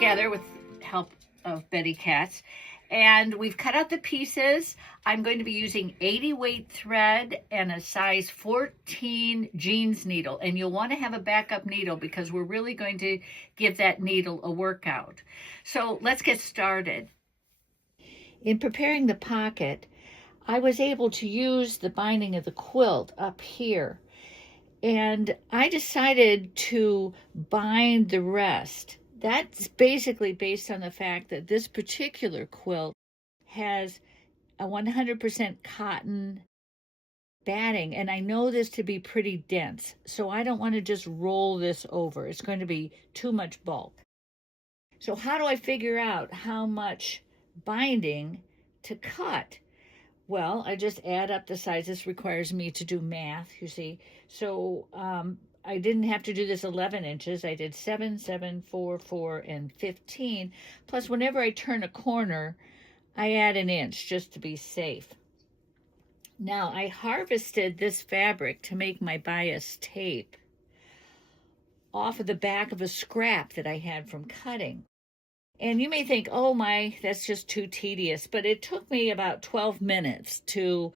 together with help of Betty Katz. And we've cut out the pieces. I'm going to be using 80 weight thread and a size 14 jeans needle. And you'll want to have a backup needle because we're really going to give that needle a workout. So let's get started. In preparing the pocket, I was able to use the binding of the quilt up here. And I decided to bind the rest. That's basically based on the fact that this particular quilt has a 100% cotton batting, and I know this to be pretty dense, so I don't want to just roll this over. It's going to be too much bulk. So how do I figure out how much binding to cut? Well, I just add up the size. This requires me to do math, you see. So I didn't have to do this 11 inches. I did 7, 7, 4, 4, and 15. Plus, whenever I turn a corner, I add an inch just to be safe. Now, I harvested this fabric to make my bias tape off of the back of a scrap that I had from cutting. And you may think, oh my, that's just too tedious. But it took me about 12 minutes to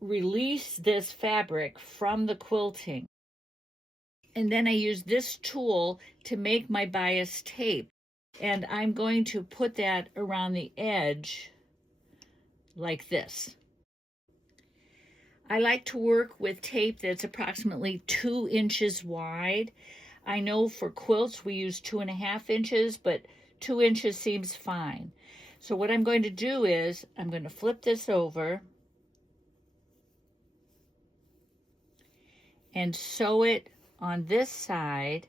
release this fabric from the quilting. And then I used this tool to make my bias tape. And I'm going to put that around the edge like this. I like to work with tape that's approximately 2 inches wide. I know for quilts we use 2.5 inches, but 2 inches seems fine. So what I'm going to do is I'm going to flip this over and sew it on this side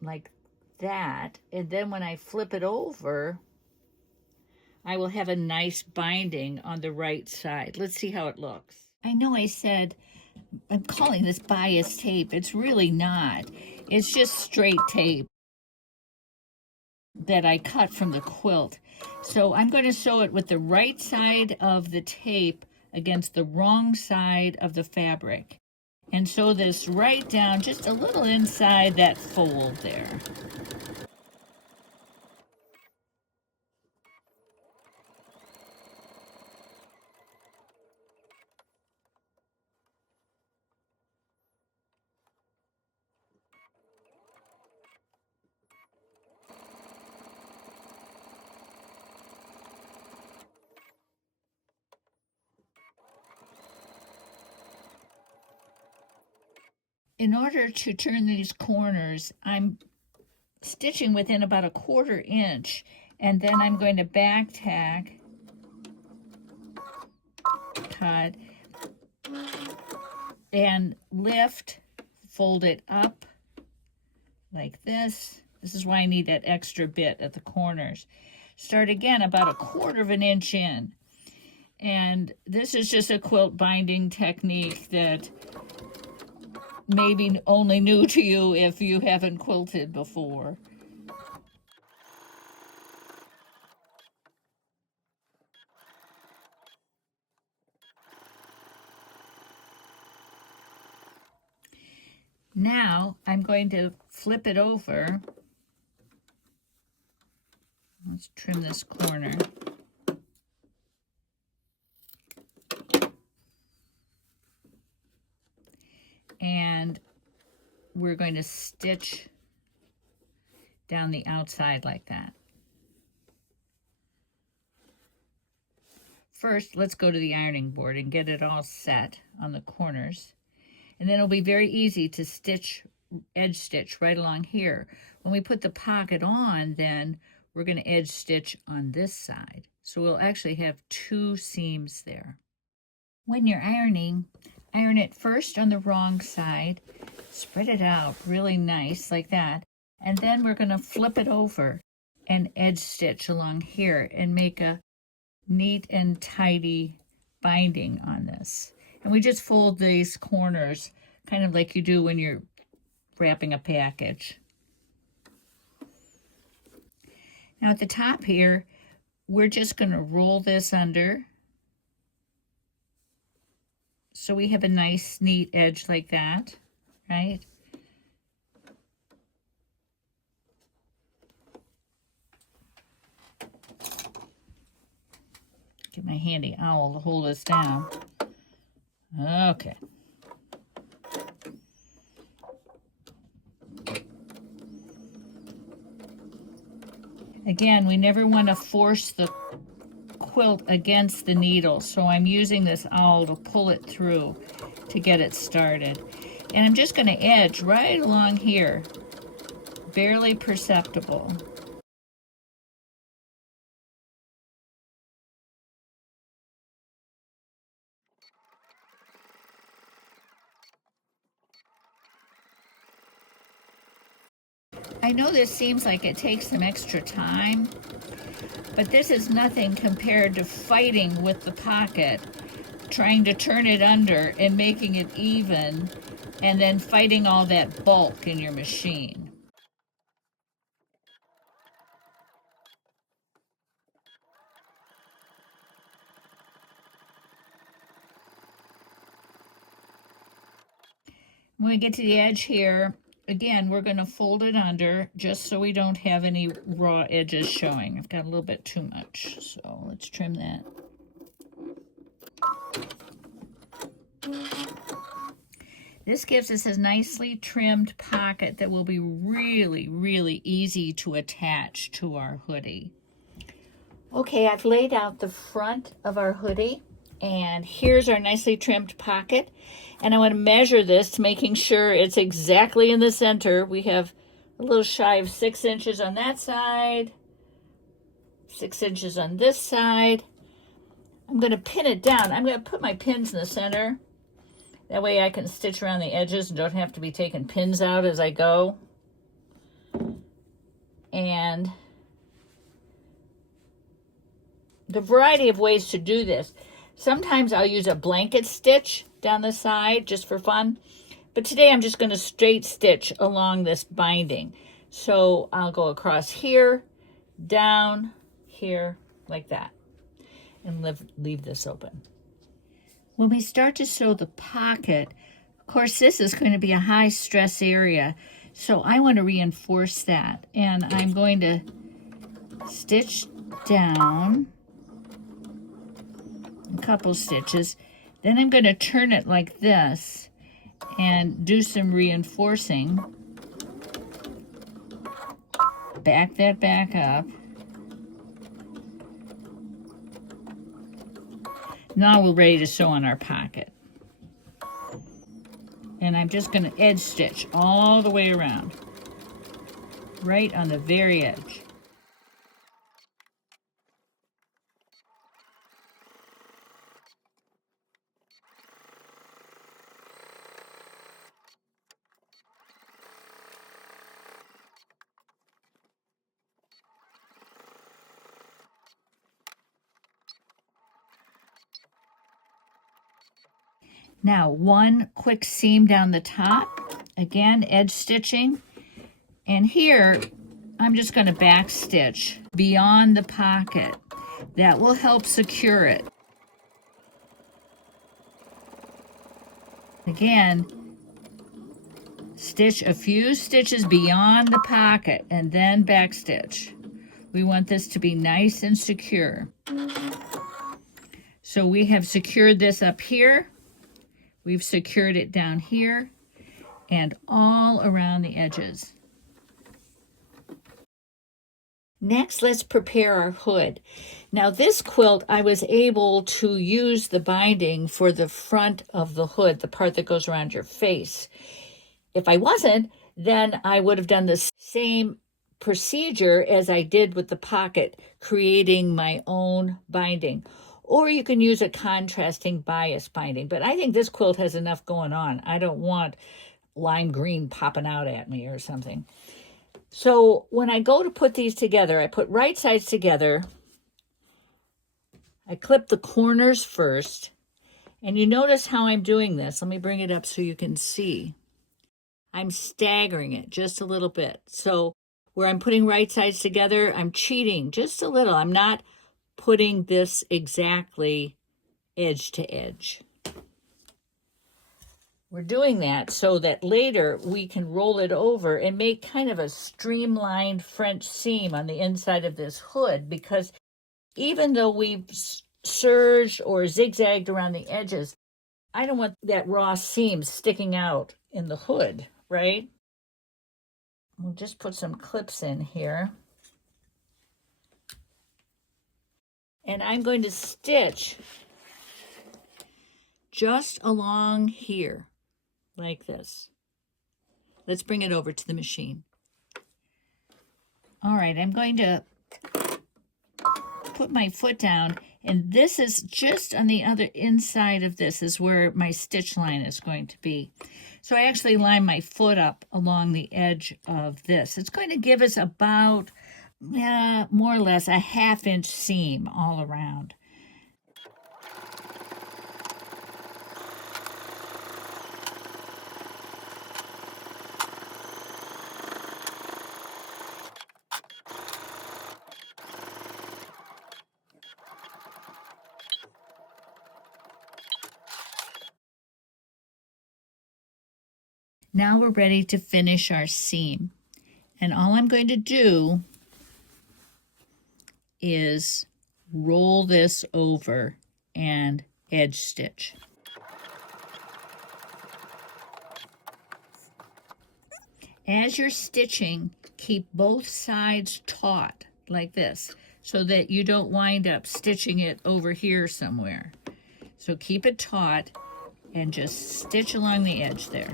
like that. And then when I flip it over, I will have a nice binding on the right side. Let's see how it looks. I know I said I'm calling this bias tape. It's really not. It's just straight tape that I cut from the quilt. So I'm going to sew it with the right side of the tape against the wrong side of the fabric. And sew this right down just a little inside that fold there. In order to turn these corners, I'm stitching within about a 1/4 inch, and then I'm going to back tack, cut, and lift, fold it up like this. This is why I need that extra bit at the corners. Start again about a 1/4 inch in. And this is just a quilt binding technique that may be only new to you if you haven't quilted before. Now I'm going to flip it over. Let's trim this corner. And we're going to stitch down the outside like that. First, let's go to the ironing board and get it all set on the corners. And then it'll be very easy to stitch, edge stitch right along here. When we put the pocket on, then we're going to edge stitch on this side. So we'll actually have 2 seams there. When you're ironing, iron it first on the wrong side, spread it out really nice like that, and then we're going to flip it over and edge stitch along here and make a neat and tidy binding on this. And we just fold these corners kind of like you do when you're wrapping a package. Now at the top here, we're just going to roll this under so we have a nice neat edge like that, right? Get my handy owl to hold us down. Okay. Again, we never want to force the quilt against the needle, so I'm using this owl to pull it through to get it started. And I'm just going to edge right along here, barely perceptible. I know this seems like it takes some extra time, but this is nothing compared to fighting with the pocket, trying to turn it under and making it even, and then fighting all that bulk in your machine. When we get to the edge here, again, we're going to fold it under just so we don't have any raw edges showing. I've got a little bit too much, so let's trim that. This gives us a nicely trimmed pocket that will be really, really easy to attach to our hoodie. Okay, I've laid out the front of our hoodie, and here's our nicely trimmed pocket. And I want to measure this, making sure it's exactly in the center. We have a little shy of 6 inches on that side, 6 inches on this side. I'm going to pin it down. I'm going to put my pins in the center. That way I can stitch around the edges and don't have to be taking pins out as I go. And the variety of ways to do this. Sometimes I'll use a blanket stitch down the side just for fun. But today I'm just going to straight stitch along this binding. So I'll go across here, down here, like that. And leave this open. When we start to sew the pocket, of course, this is going to be a high stress area. So I want to reinforce that. And I'm going to stitch down a couple stitches. Then I'm going to turn it like this and do some reinforcing. Back that back up. Now we're ready to sew on our pocket. And I'm just going to edge stitch all the way around, right on the very edge. Now, one quick seam down the top, again, edge stitching. And here, I'm just going to back stitch beyond the pocket. That will help secure it. Again, stitch a few stitches beyond the pocket and then back stitch. We want this to be nice and secure. So we have secured this up here. We've secured it down here and all around the edges. Next, let's prepare our hood. Now this quilt, I was able to use the binding for the front of the hood, the part that goes around your face. If I wasn't, then I would have done the same procedure as I did with the pocket, creating my own binding. Or you can use a contrasting bias binding. But I think this quilt has enough going on. I don't want lime green popping out at me or something. So when I go to put these together, I put right sides together. I clip the corners first. And you notice how I'm doing this. Let me bring it up so you can see. I'm staggering it just a little bit. So where I'm putting right sides together, I'm cheating just a little. I'm not putting this exactly edge to edge. We're doing that so that later we can roll it over and make kind of a streamlined French seam on the inside of this hood, because even though we've serged or zigzagged around the edges. I don't want that raw seam sticking out in the hood, right? We'll just put some clips in here. And I'm going to stitch just along here, like this. Let's bring it over to the machine. All right, I'm going to put my foot down, and this is just on the other inside of this is where my stitch line is going to be. So I actually line my foot up along the edge of this. It's going to give us about, more or less, a 1/2 inch seam all around. Now we're ready to finish our seam. And all I'm going to do is roll this over and edge stitch. As you're stitching, keep both sides taut like this so that you don't wind up stitching it over here somewhere. So keep it taut and just stitch along the edge there.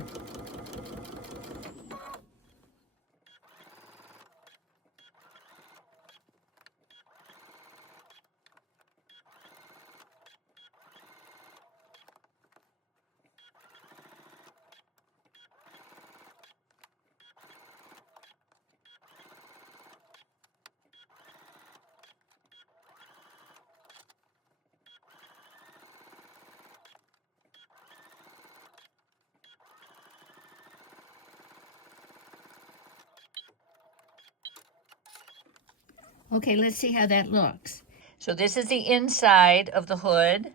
Okay, let's see how that looks. So this is the inside of the hood,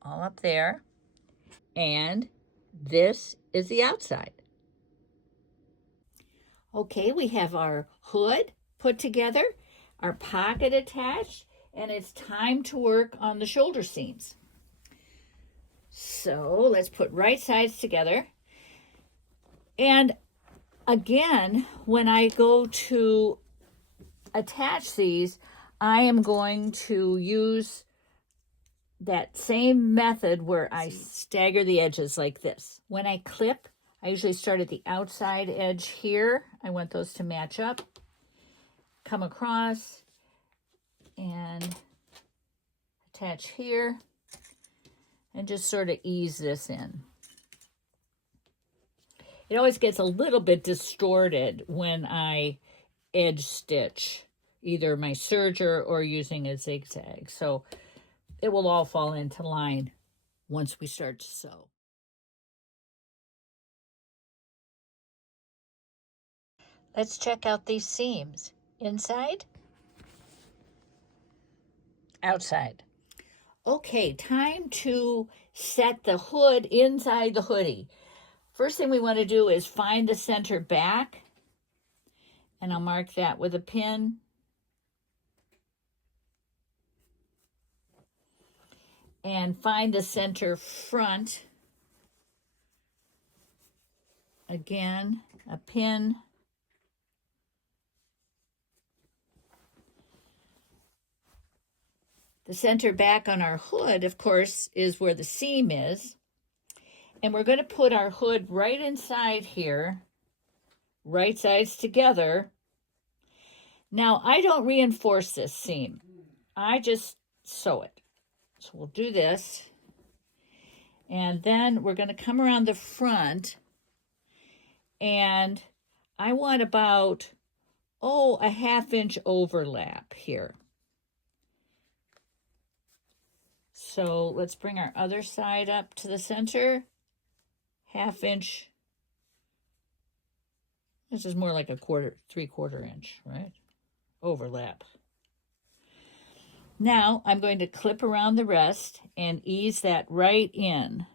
all up there, and this is the outside. Okay, we have our hood put together, our pocket attached, and it's time to work on the shoulder seams. So let's put right sides together. And again, when I go to attach these, I am going to use that same method where I stagger the edges like this. When I clip, I usually start at the outside edge here. I want those to match up. Come across and attach here and just sort of ease this in. It always gets a little bit distorted when I edge stitch, either my serger or using a zigzag. So it will all fall into line once we start to sew. Let's check out these seams. Inside, outside. Okay, time to set the hood inside the hoodie. First thing we want to do is find the center back, and I'll mark that with a pin. And find the center front. Again, a pin. The center back on our hood, of course, is where the seam is. And we're going to put our hood right inside here, right sides together. Now, I don't reinforce this seam. I just sew it. So we'll do this. And then we're going to come around the front. And I want about, a 1/2 inch overlap here. So let's bring our other side up to the center. 1/2 inch. This is more like a 3/4 inch, right? Overlap. Now I'm going to clip around the rest and ease that right in.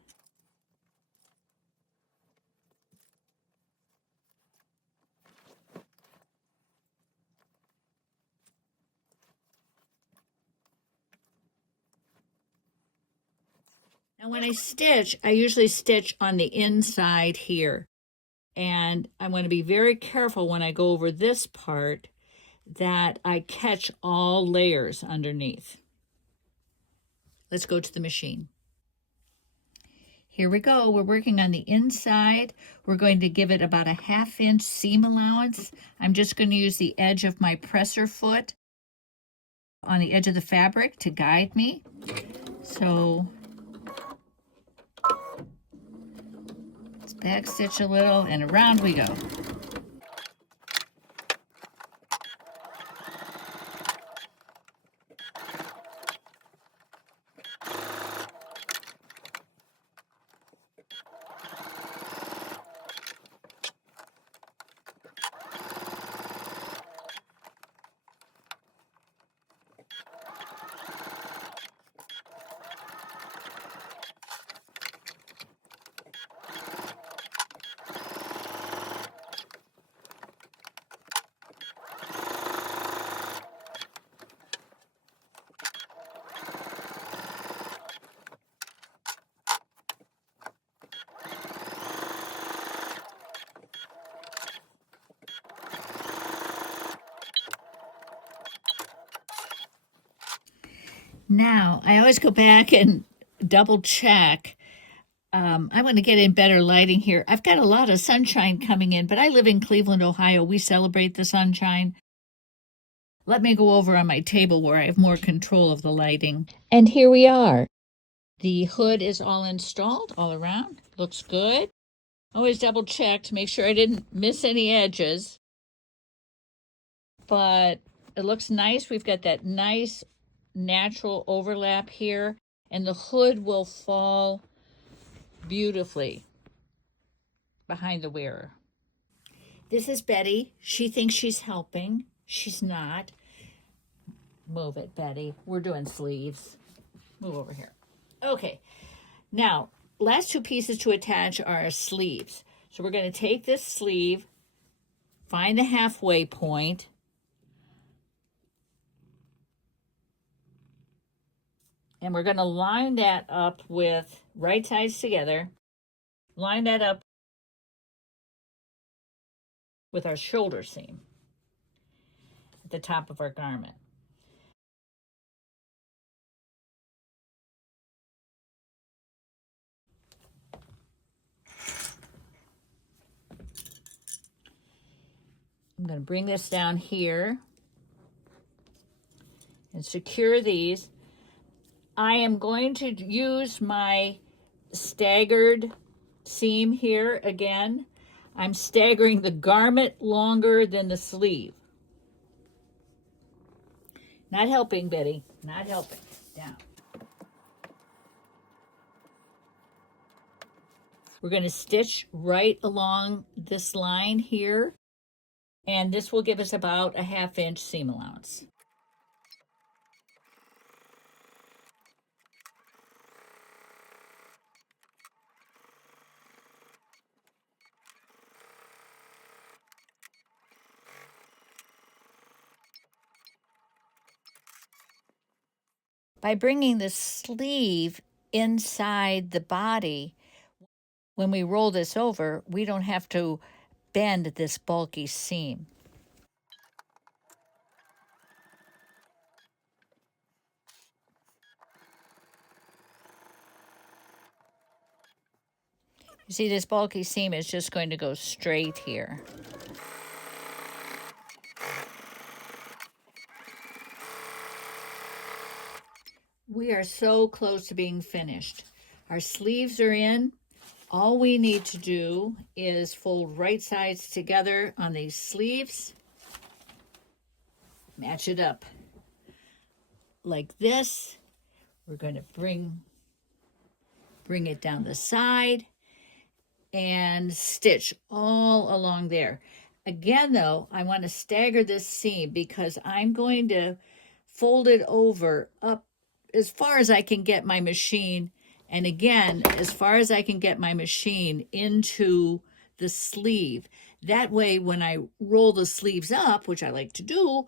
And when I stitch, I usually stitch on the inside here. And I want to be very careful when I go over this part that I catch all layers underneath. Let's go to the machine. Here we go. We're working on the inside. We're going to give it about a 1/2 inch seam allowance. I'm just going to use the edge of my presser foot on the edge of the fabric to guide me. So let's back stitch a little and around we go. Now, I always go back and double check. I want to get in better lighting here. I've got a lot of sunshine coming in, but I live in Cleveland, Ohio. We celebrate the sunshine. Let me go over on my table where I have more control of the lighting. And here we are. The hood is all installed all around. Looks good. Always double check to make sure I didn't miss any edges. But it looks nice. We've got that nice natural overlap here, and the hood will fall beautifully behind the wearer. This is Betty. She thinks she's helping. She's not. Move it, Betty. We're doing sleeves. Move over here. Okay. Now, last 2 pieces to attach are our sleeves. So we're going to take this sleeve, find the halfway point, and we're going to line that up with right sides together. Line that up with our shoulder seam at the top of our garment. I'm going to bring this down here and secure these. I am going to use my staggered seam here again. I'm staggering the garment longer than the sleeve. Not helping, Betty. Not helping. Down. We're going to stitch right along this line here, and this will give us about a 1/2 inch seam allowance. By bringing the sleeve inside the body, when we roll this over, we don't have to bend this bulky seam. You see, this bulky seam is just going to go straight here. We are so close to being finished. Our sleeves are in. All we need to do is fold right sides together on these sleeves. Match it up like this. We're going to bring it down the side and stitch all along there. Again, though, I want to stagger this seam because I'm going to fold it over up as far as I can get my machine. And again, as far as I can get my machine into the sleeve. That way, when I roll the sleeves up, which I like to do,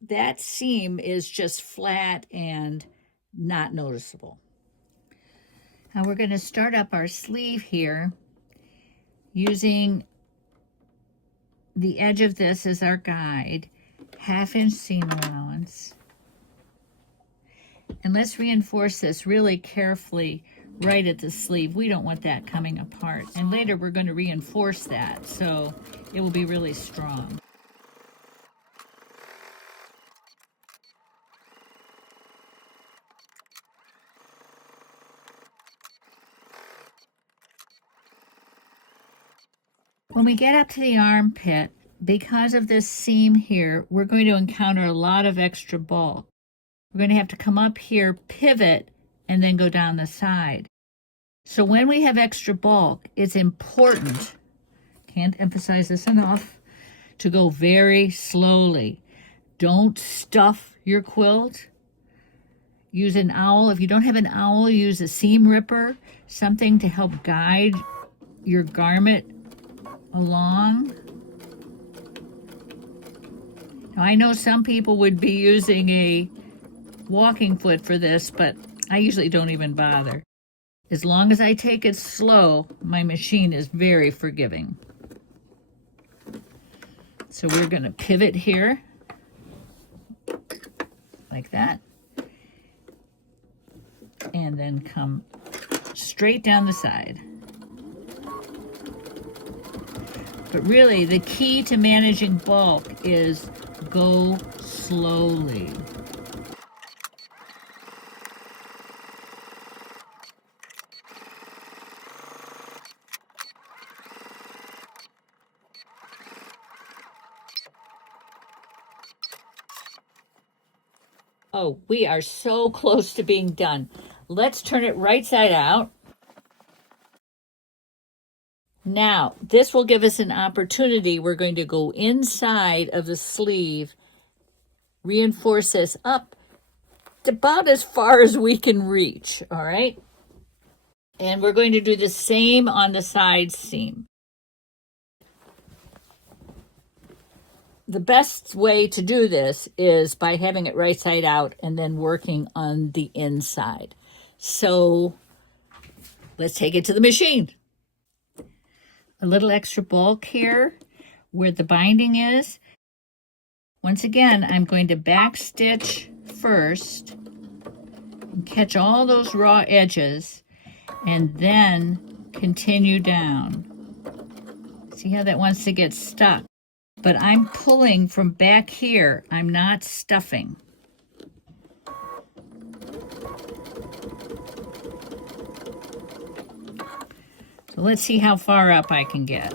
that seam is just flat and not noticeable. Now we're going to start up our sleeve here using the edge of this as our guide, 1/2 inch seam allowance. And let's reinforce this really carefully right at the sleeve. We don't want that coming apart. And later we're going to reinforce that so it will be really strong. When we get up to the armpit, because of this seam here, we're going to encounter a lot of extra bulk. We're going to have to come up here, pivot, and then go down the side. So when we have extra bulk, it's important, can't emphasize this enough, to go very slowly. Don't stuff your quilt. Use an owl. If you don't have an owl, use a seam ripper, something to help guide your garment along. Now, I know some people would be using a walking foot for this, but I usually don't even bother. As long as I take it slow, my machine is very forgiving. So we're going to pivot here, like that, and then come straight down the side. But really, the key to managing bulk is go slowly. Oh, we are so close to being done. Let's turn it right side out. Now, this will give us an opportunity. We're going to go inside of the sleeve, reinforce this up to about as far as we can reach, all right? And we're going to do the same on the side seam. The best way to do this is by having it right side out and then working on the inside. So let's take it to the machine. A little extra bulk here where the binding is. Once again, I'm going to back stitch first and catch all those raw edges and then continue down. See how that wants to get stuck? But I'm pulling from back here. I'm not stuffing. So let's see how far up I can get.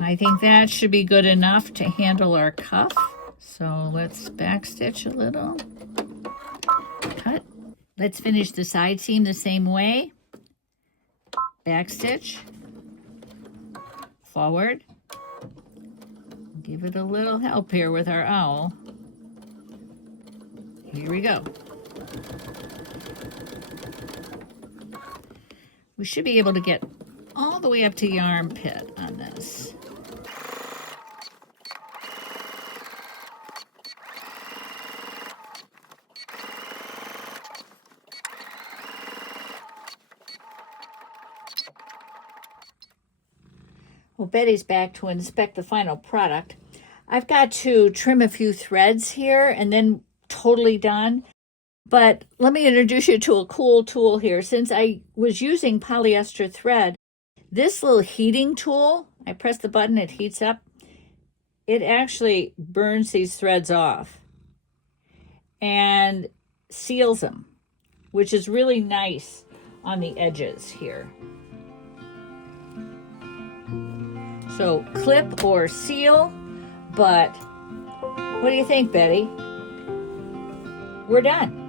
I think that should be good enough to handle our cuff. So let's backstitch a little. Cut. Let's finish the side seam the same way. Backstitch. Forward. Give it a little help here with our owl. Here we go. We should be able to get all the way up to the armpit on this. Well, Betty's back to inspect the final product. I've got to trim a few threads here and then totally done. But let me introduce you to a cool tool here. Since I was using polyester thread, this little heating tool, I press the button, it heats up. It actually burns these threads off and seals them, which is really nice on the edges here. So clip or seal, but what do you think, Betty? We're done.